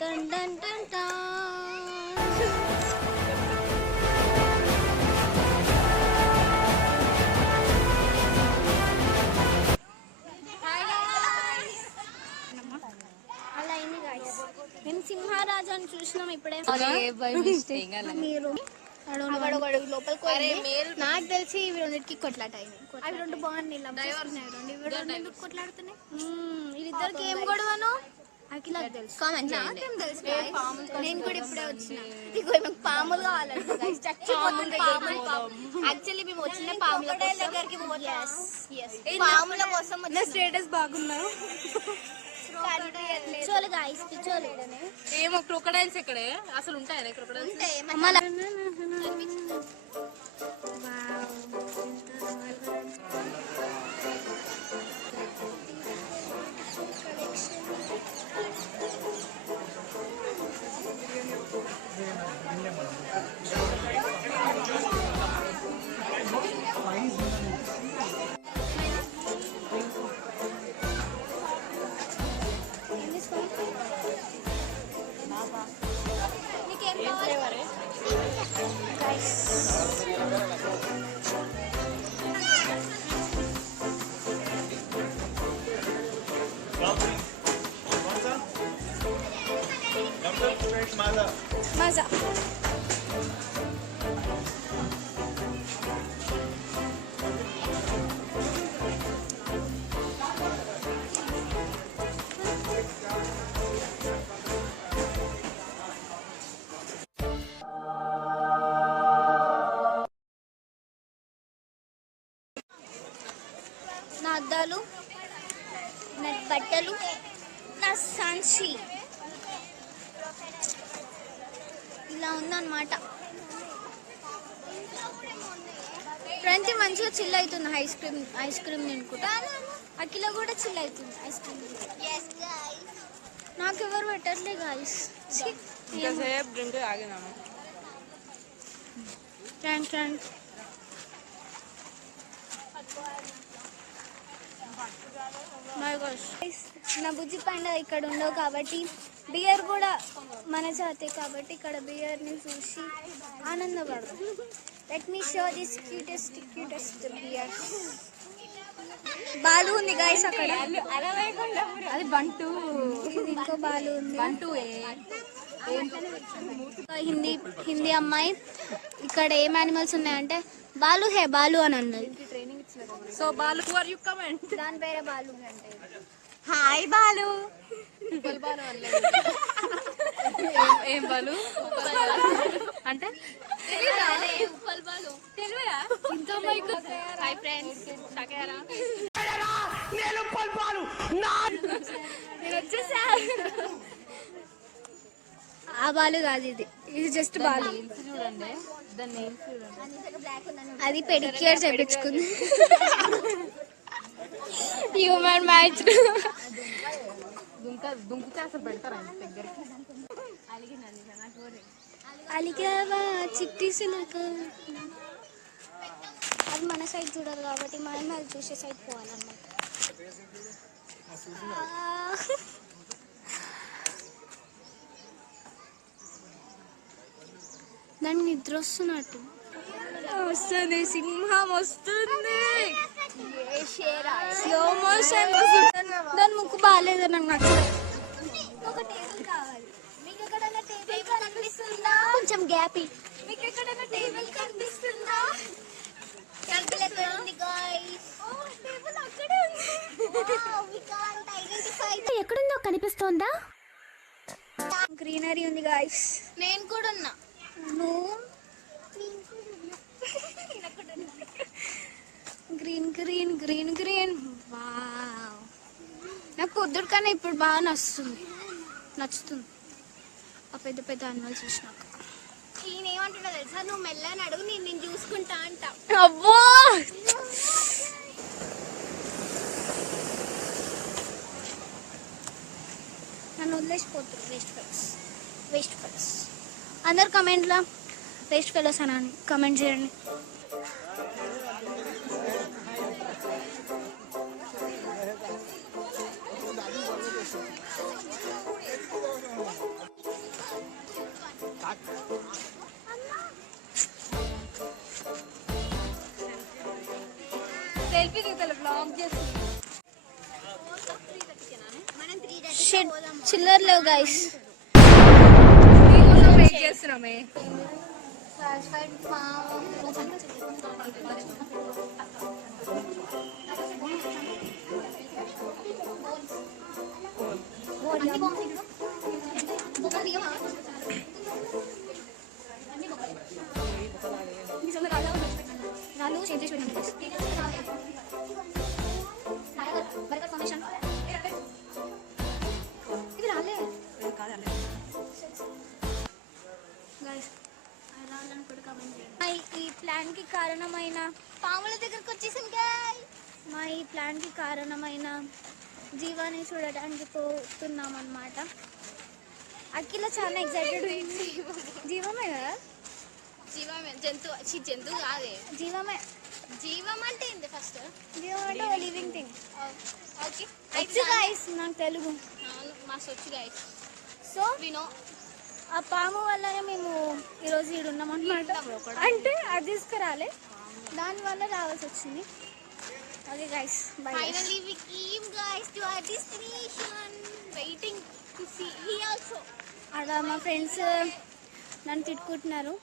టన్ టన్ టన్ టన్. అలా అయింది గాయ్స్. మేము సింహారాజు అని చూసినాం ఇప్పుడే. మీరు లోపలికి నాకు తెలిసి ఇవి రెండింటికి కొట్లాట అయింది. అవి రెండు బాగున్నాయి. ఎందుకు కొట్లాడుతున్నాయి? వీళ్ళిద్దరికి ఏం గొడవను అఖిలకు తెలుసు. నాకేం తెలుసు? నేను కూడా ఇప్పుడే వచ్చిన. ఇగో మాకు పాములు కావాలంట. యాక్చువల్లీ మేము వచ్చిన పాముల దగ్గరికి పాముల కోసం స్టేటస్ బాగున్నారు. పిచ్చోలు గాయ్స్, పిచ్చోలు. ఏమో క్రొకడైల్స్ ఇక్కడే అసలు ఉంటాయా క్రొకడైల్స్? మజా నా అద్దాలు, నా బట్టలు, నా సంచి ఇలా ఉందన్నమాట. ఫ్రెండ్స్ మంచిగా చిల్ అవుతుంది. ఐస్ క్రీమ్ తినుకుంటా. అఖిల కూడా చిల్ అవుతుంది ఐస్ క్రీమ్. నాకు ఎవరు పెట్టట్లే గాయ్స్. నా బుజ్జి పండుగ ఇక్కడ ఉండవు కాబట్టి బియర్ కూడా మన జాతే కాబట్టి ఇక్కడ బియర్ని చూసి ఆనందపడదు. Let me show this cutest bear. Balu ఉంది గాయస్ అక్కడ. అది బంటు. ఇది ఇంకో బాలు ఉంది. బంటు హిందీ అమ్మాయి. ఇక్కడ ఏం యానిమల్స్ ఉన్నాయంటే బాలు హే బాలు అని అన్నది. So Balu are you comment? దాని పేరే బాలు అంటే. హాయ్ బాలు. ఏం బాలు అంటే హాయ్ ఫ్రెండ్స్. ఆ బాలు కాదు, ఇది జస్ట్ బాలు. చూడండి దాన్ని అది పెడిక్యూర్ చేయించుకుంది. Human match. దుంకుతే అసలు పెడతారా దగ్గరికి? అలిగావా చిట్టి సిలక. అది మన సైడ్ చూడాలి కాబట్టి మనం అది చూసే సైడ్ పోవాలన్నమాట. దానికి నిద్ర వస్తున్నట్టు వస్తుంది. సింహం వస్తుంది. Slow motion. దాని ముక్కు బాగాలేదు, నాకు నచ్చలేదు. కొంచెం గ్యాప్. మీకు ఎక్కడైనా టేబుల్ కనిపిస్తుందా? ఎక్కడుందో కనిపిస్తోందా? గ్రీనరీ ఉంది గాయ్స్. నేను కూడా ఉన్నా. Green green green green. Wow, నాకు పొద్దుడు కన్నా ఇప్పుడు బాగా నచ్చుతుంది ఆ పెద్ద పెద్ద అనిమల్స్ చూసినాక. ఈయన ఏమంటున్నా తెలుసా, నువ్వు మెల్లని అడుగు, నేను చూసుకుంటా అంట. అబ్బో, నన్ను వదిలేసిపోతుంది. వేస్ట్ ఫెలోస్ అందరు కమెంట్లో వేస్ట్ ఫెలోస్ అని కమెంట్ చేయండి. సెల్ఫీ తీసుకోవాలి బ్లాగ్ చేస్తుంది. షిట్ చిల్లర లేవు గైస్. వెయిట్ చేస్తున్నామే. రాళ్ళు చేంజ్ చేసి ఇది రాలే ఈ ప్లాన్ కి కారణమైన పాముల దగ్గరకు వచ్చేసాం గాయ్. మా ఈ ప్లాన్ కి కారణమైన జీవాని చూడడానికి పోతున్నాం అన్నమాట. అఖిల చాలా ఎక్సైటెడ్ ఉంది. జీవమే కదా? జీవమే. జంతువు కాదే. జీవమే. జీవం అంటే ఏంటి? ఫస్ట్ జీవం అంటే ఒక లివింగ్ థింగ్. ఓకే వచ్చు గైస్ నాకు తెలుగు. మాకు వచ్చు గైస్. సో వినో ఆ పాము వల్లనే మేము ఈరోజు ఇక్కడ ఉన్నాం అనమాట. అంటే అది తీసుకురాలే, దానివల్ల రావాల్సి వచ్చింది. Okay guys, bye. Finally we came guys to our destination. Waiting to see he also. అలా మా ఫ్రెండ్స్ నన్ను తిట్టుకుంటున్నారు.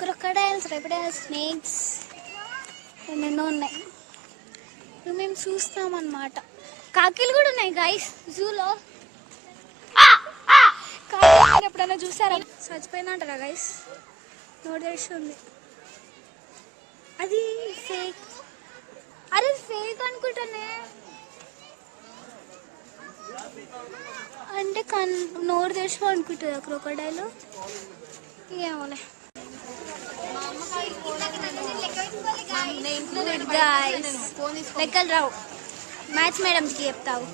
క్రొకడైల్స్, రెపటైల్స్, స్నేక్స్ ఎన్నెన్నో ఉన్నాయి. ఇవి మేము చూస్తాం అన్నమాట. కాకిలు కూడా ఉన్నాయి గైస్ జూలో. కాకిలు ఎప్పుడైనా చూసారా? చచ్చిపోయిందంటారా గైస్? నోట్ చేసి ఉంది. అది ఫేక్. అరే ఫేక్ అనుకుంటానే. అంటే నోరు తెచ్చి అనుకుంటుందా క్రొకడైల్? ఏమోలే లెక్కలు రావు. మ్యాథ్స్ మేడంకి చెప్తావు.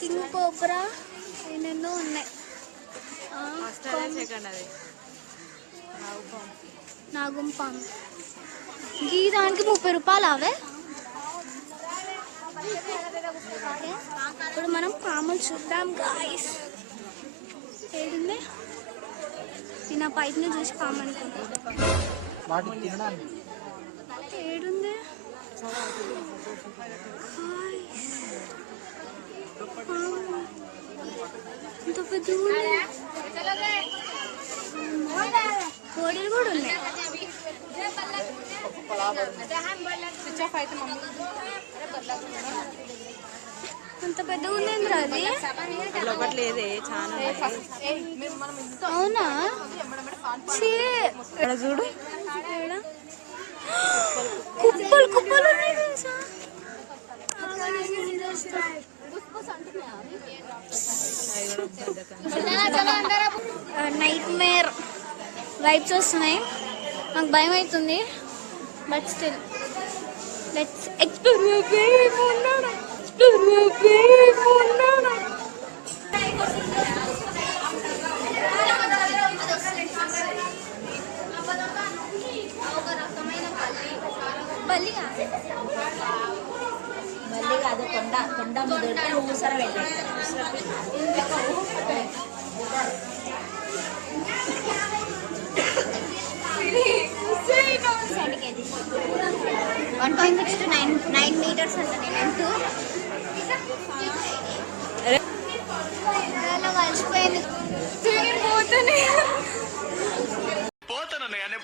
కింగ్ కోబ్రా ఎన్నెన్నో ఉన్నాయి. నాగుంపాము గీ దానికి 30 రూపాయలు అవే. ఇప్పుడు మనం పాములు చూద్దాం గాయస్. ఏడుంది? నేను ఆ పైపుని చూసి పాము అనుకుంటా. ఏడుంది? ఇంత పెద్ద కోడీలు కూడా ఉన్నాయి. అంత పెద్దగా ఉంది అది. అవునా? చూడు కుప్పలు కుప్పలు ఉన్నాయి. నైట్ మేర్ వైబ్స్ వస్తున్నాయి. నాకు భయం అవుతుంది. But still let's explore. బల్లి కాదు, తొండ ముద్దు ఊసర పెట్టేస్తారు. 1.6 to 9 meters అంట. నేను కలిసిపోయింది.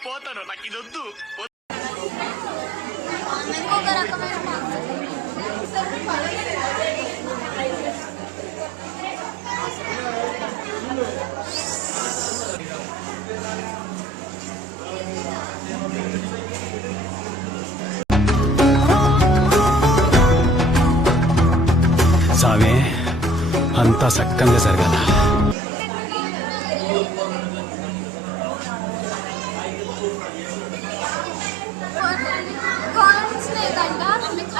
పోతాను నాకు ఇది వద్దు. ఇంకొక రకమైన సామే అంతా సక్కంగా జరగాల.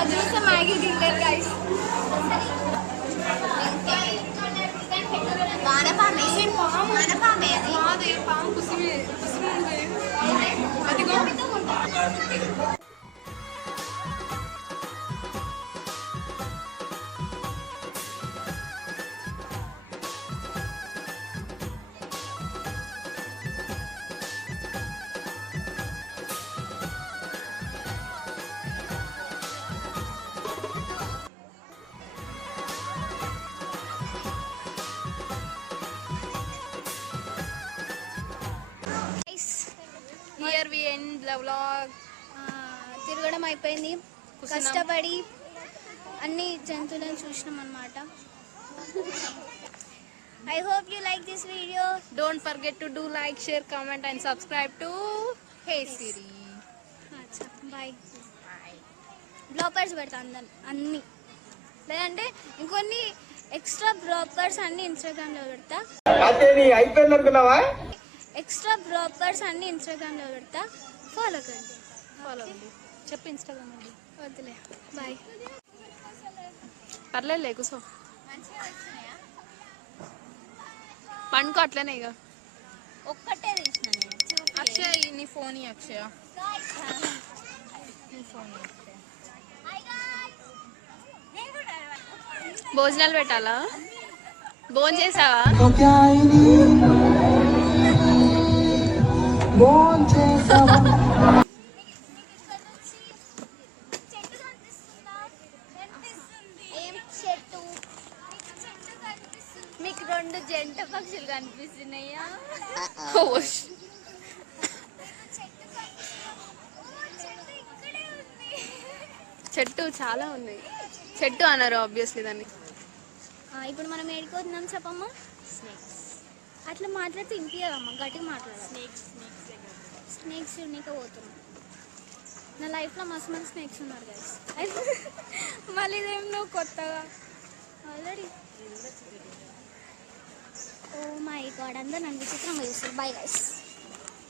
అది మ్యాగీ తింటారు గైస్. వ్లాగ్. తిరగడం అయిపోయింది, కష్టపడి అన్ని జంతువులను చూసినాం అన్నమాట. I hope you like this video. Don't forget to do like, share, comment and subscribe to Hey Siri. Bye. Bloopers పెడతా అన్ని, లేదంటే ఇంకొన్ని ఎక్స్ట్రా బ్లాపర్స్ అన్ని ఇన్స్టాగ్రామ్లో పెడతా. అయిపోయింది అనుకున్నావా? ఎక్స్ట్రా బ్లాపర్స్ అన్ని ఇన్స్టాగ్రామ్లో పెడతా, ఫాలో కండి. ఫాలో అండి. చెప్పు ఇన్స్టాగ్రామ్ అండి. వద్దులే, బాయ్. పర్లేదు కూర్చో. పండుకో అట్లనే ఇక. ఒక్కటే తీసిన నేను. అక్షయ నీ ఫోన్ అక్షయ. భోజనాలు పెట్టాలా? భోజనం చేసావా? మీకు 2 జంట పక్షులు కనిపిస్తున్నాయా? చెట్టు చాలా ఉన్నాయి. చెట్టు అన్నారు ఆబ్వియస్లీ దాన్ని. ఇప్పుడు మనం ఏడుకోతున్నాం చెప్పమ్మా. అట్లా మాట్లాడితే ఇంపియదమ్మా, గట్టిగా మాట్లాడాలి. స్నేక్స్ నీకే పోతున్నాం. నా లైఫ్లో మస్తు మంది స్నేక్స్ ఉన్నారు గైస్. మళ్ళీ ఇదేం నువ్వు కొత్తగా ఆల్రెడీ. ఓ మై గాడ్, అందరూ నన్ను విచిత్రంగా చూస్తారు. Bye guys.